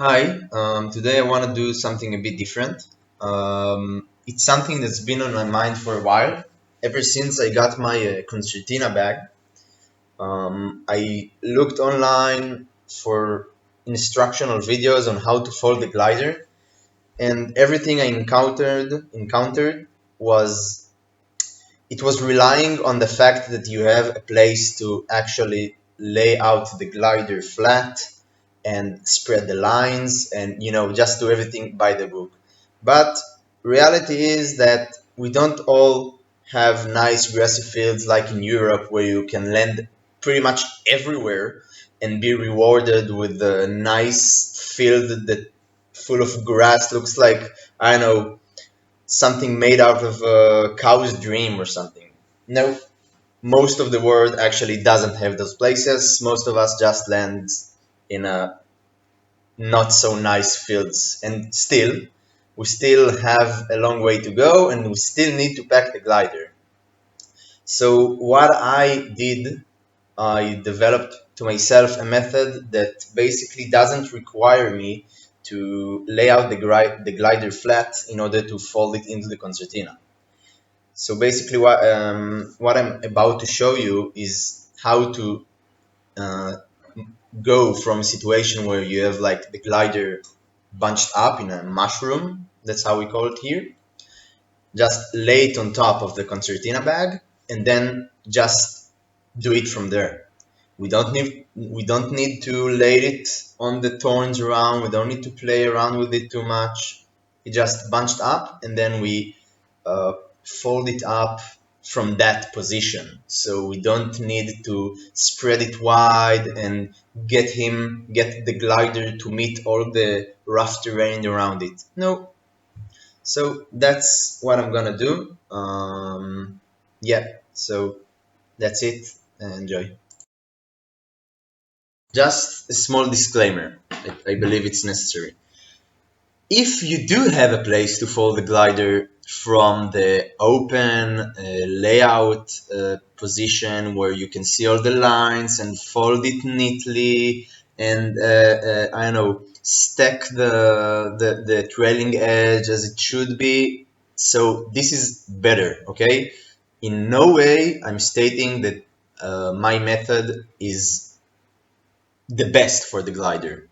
Hi, today I want to do something a bit different. It's something that's been on my mind for a while. Ever since I got my Concertina bag, I looked online for instructional videos on how to fold the glider, and everything I encountered was it was relying on the fact that you have a place to actually lay out the glider flat and spread the lines and just do everything by the book. But reality is that we don't all have nice grassy fields like in Europe where you can land pretty much everywhere and be rewarded with a nice field that full of grass looks like, I don't know, something made out of a cow's dream or something. No, most of the world actually doesn't have those places. Most of us just land in a not so nice fields, and still we still have a long way to go and we still need to pack the glider. So what I did, I developed to myself a method that basically doesn't require me to lay out the glider flat in order to fold it into the concertina. So basically, what I'm about to show you is how to uh, go from a situation where you have like the glider bunched up in a mushroom, that's how we call it here, just lay it on top of the concertina bag and then just do it from there. We don't need to lay it on the thorns around. We don't need to play around with it too much. It just bunched up and then we uh, fold it up from that position. So we don't need to spread it wide and get the glider to meet all the rough terrain around it. No. So that's what I'm gonna do. Yeah. So that's it. Enjoy. Just a small disclaimer. I believe it's necessary. If you do have a place to fold the glider from the open layout position where you can see all the lines and fold it neatly and I don't know, stack the trailing edge as it should be, so this is better, okay? In no way I'm stating that my method is the best for the glider.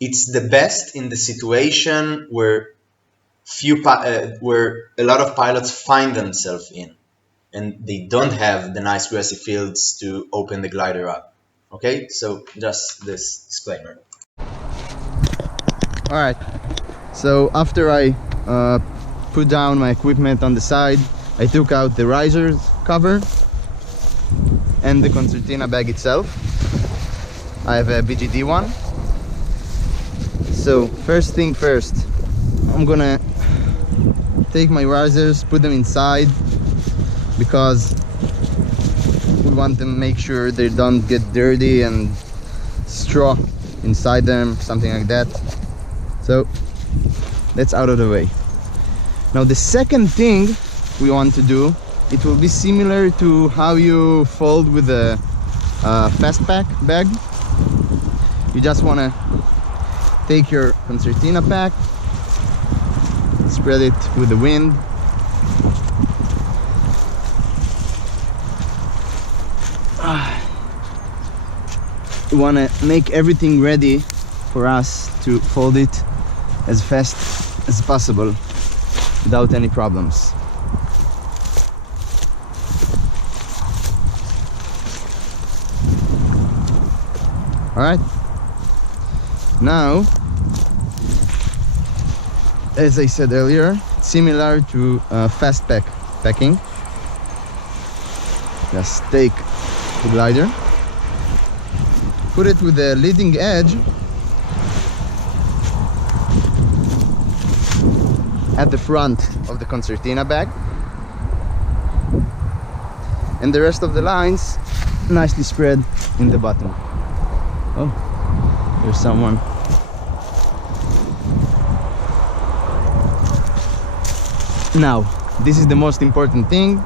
It's the best in the situation where where a lot of pilots find themselves in, and they don't have the nice grassy fields to open the glider up. Okay, so just this disclaimer. All right, so after I put down my equipment on the side, I took out the riser cover and the concertina bag itself. I have a BGD one. So first thing first, I'm gonna take my risers, put them inside, because we want to make sure they don't get dirty and straw inside them, something like that. So that's out of the way. Now the second thing we want to do, it will be similar to how you fold with a fast pack bag. You just want to take your concertina pack, spread it with the wind, you want to make everything ready for us to fold it as fast as possible without any problems. All right, now, as I said earlier, similar to fast packing. Just take the glider, put it with the leading edge at the front of the concertina bag, and the rest of the lines nicely spread in the bottom. Oh, there's someone. Now, this is the most important thing.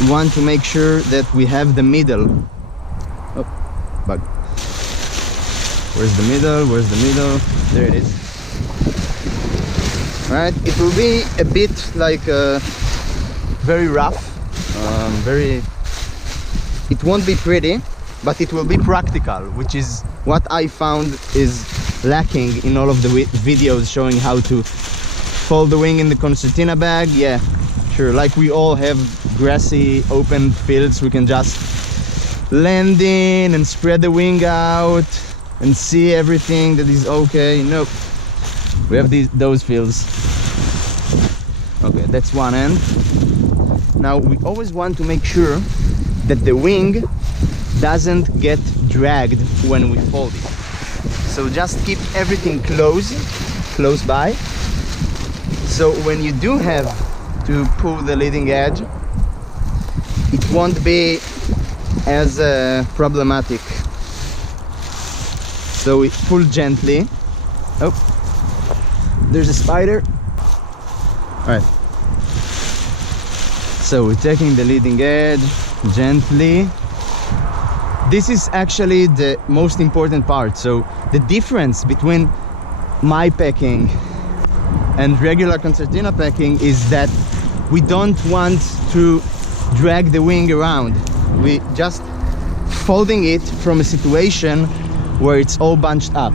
We want to make sure that we have the middle. Oh, bug. Where's the middle? Where's the middle? There it is. Right, it will be a bit like very rough, very. It won't be pretty, but it will be practical, which is what I found is lacking in all of the videos showing how to fold the wing in the Concertina bag. Yeah, sure, like we all have grassy open fields, we can just land in and spread the wing out and see everything that is okay. Nope, we have those fields. Okay, that's one end. Now we always want to make sure that the wing doesn't get dragged when we fold it. So just keep everything close by. So when you do have to pull the leading edge, it won't be as problematic. So we pull gently. Oh, there's a spider. All right. So we're taking the leading edge gently. This is actually the most important part. So the difference between my packing and regular Concertina packing is that we don't want to drag the wing around. We just folding it from a situation where it's all bunched up,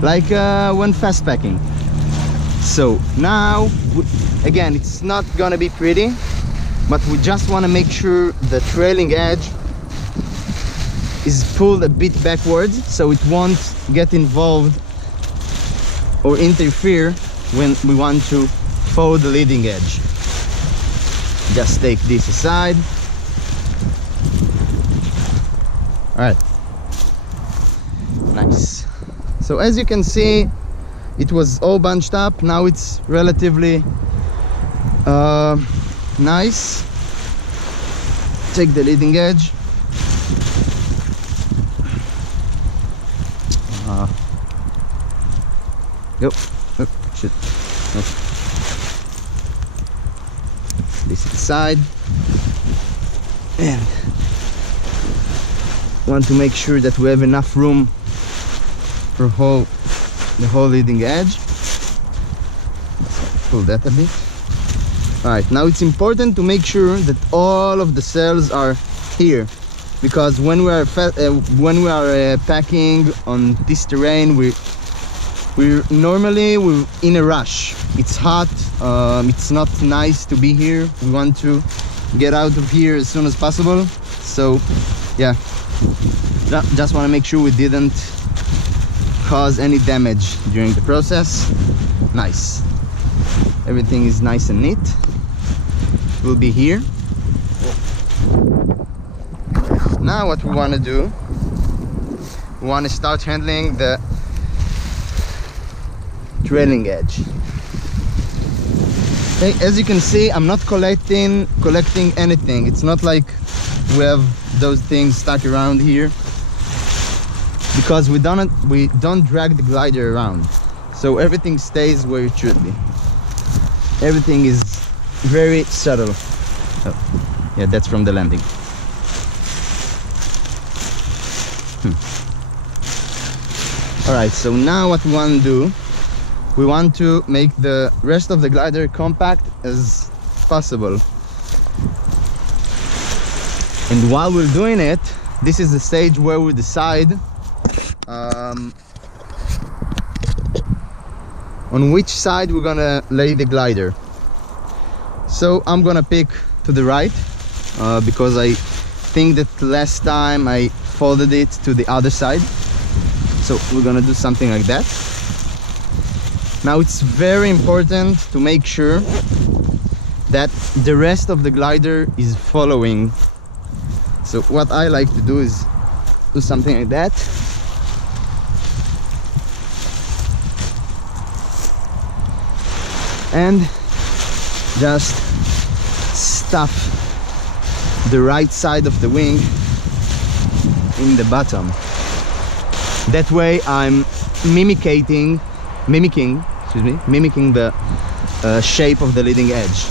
like when fast packing. So now, again, it's not gonna be pretty, but we just want to make sure the trailing edge is pulled a bit backwards so it won't get involved or interfere when we want to fold the leading edge. Just take this aside. All right, nice. So as you can see, it was all bunched up. Now it's relatively nice. Take the leading edge. Go. Oh, shit. No. This aside. And want to make sure that we have enough room for the whole leading edge. Let's pull that a bit. Alright, now it's important to make sure that all of the cells are here, because when we are packing on this terrain, we're normally in a rush. It's hot, it's not nice to be here. We want to get out of here as soon as possible. So yeah, just want to make sure we didn't cause any damage during the process. Nice, everything is nice and neat. Will be here. Now what we want to do, we want to start handling the trailing edge. Okay, as you can see, I'm not collecting anything. It's not like we have those things stuck around here, because we don't drag the glider around, so everything stays where it should be. Everything is very subtle. Oh, yeah, that's from the landing. All right, so now what we want to do, we want to make the rest of the glider compact as possible. And while we're doing it, this is the stage where we decide on which side we're gonna lay the glider. So I'm gonna pick to the right because I think that last time I folded it to the other side. So we're gonna do something like that. Now it's very important to make sure that the rest of the glider is following. So what I like to do is do something like that. And just stuff the right side of the wing in the bottom. That way I'm mimicking the shape of the leading edge.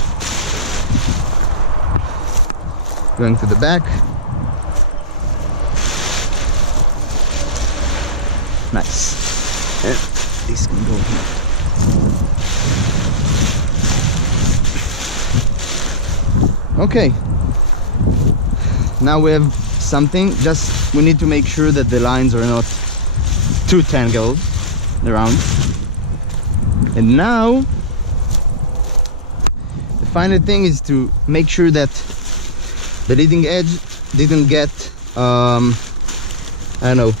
Going to the back. Nice. And this can go here. Okay, now we have something. Just we need to make sure that the lines are not too tangled around. And now the final thing is to make sure that the leading edge didn't get I don't know,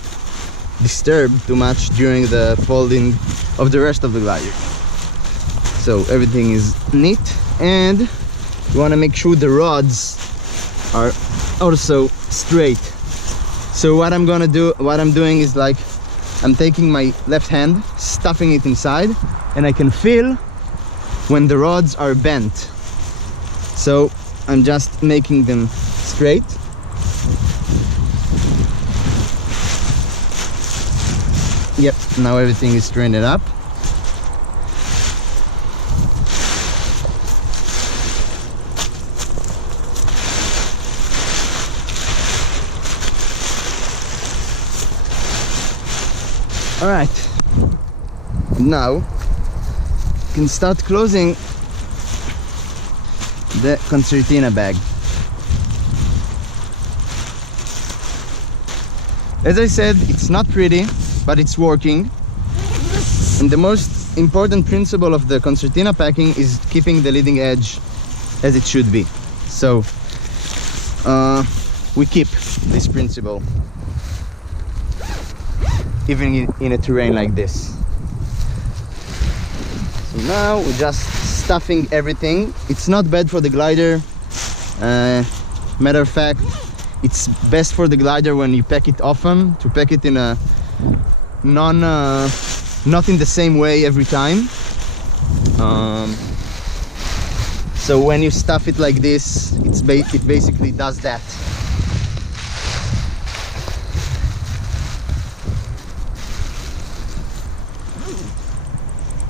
disturbed too much during the folding of the rest of the glider. So everything is neat, and you want to make sure the rods are also straight. So what I'm doing is, like, I'm taking my left hand, stuffing it inside, and I can feel when the rods are bent. So I'm just making them straight. Yep, now everything is straightened up. All right, now you can start closing the concertina bag. As I said, it's not pretty, but it's working. And the most important principle of the concertina packing is keeping the leading edge as it should be. So we keep this principle even in a terrain like this. So now we're just stuffing everything. It's not bad for the glider. Matter of fact, it's best for the glider when you pack it often, to pack it in a not in the same way every time. So when you stuff it like this, it basically does that.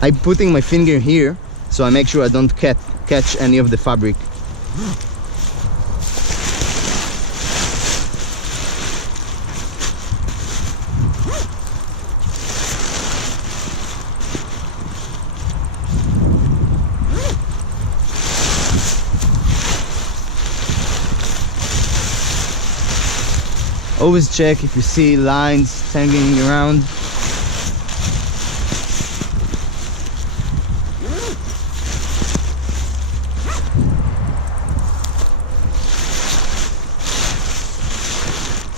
I'm putting my finger here, so I make sure I don't catch any of the fabric. Always check if you see lines hanging around.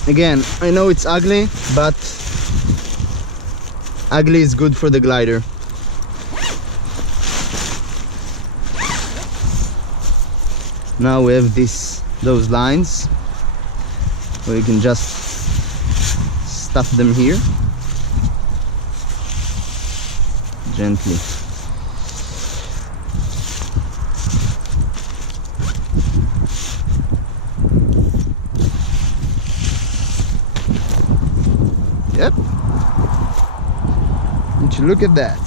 Again, I know it's ugly, but ugly is good for the glider. Now we have those lines, where you can just stuff them here gently. Yep. And you look at that.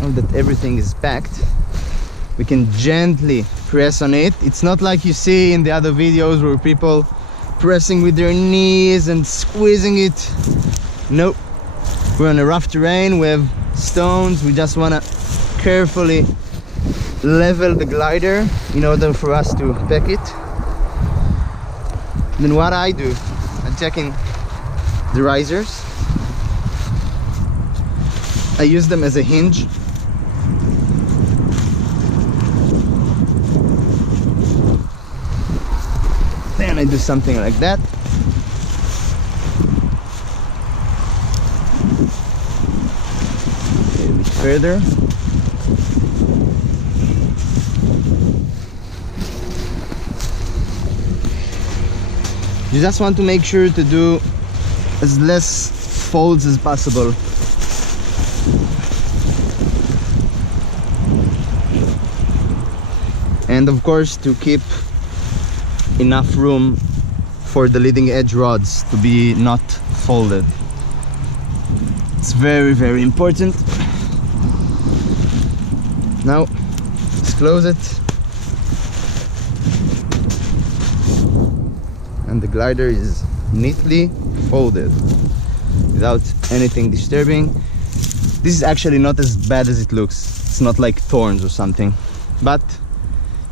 Now that everything is packed, we can gently press on it. It's not like you see in the other videos where people pressing with their knees and squeezing it. Nope. We're on a rough terrain, we have stones. We just want to carefully level the glider in order for us to pack it. Then what I do, I'm checking the risers. I use them as a hinge. Then I do something like that. A bit further. You just want to make sure to do as less folds as possible. And of course, to keep enough room for the leading edge rods to be not folded. It's very, very important. Now, let's close it. And and the glider is neatly folded without anything disturbing. This is actually not as bad as it looks. It's not like thorns or something, but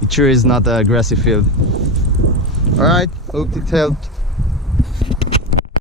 it sure is not an aggressive field. All right, hope it helped.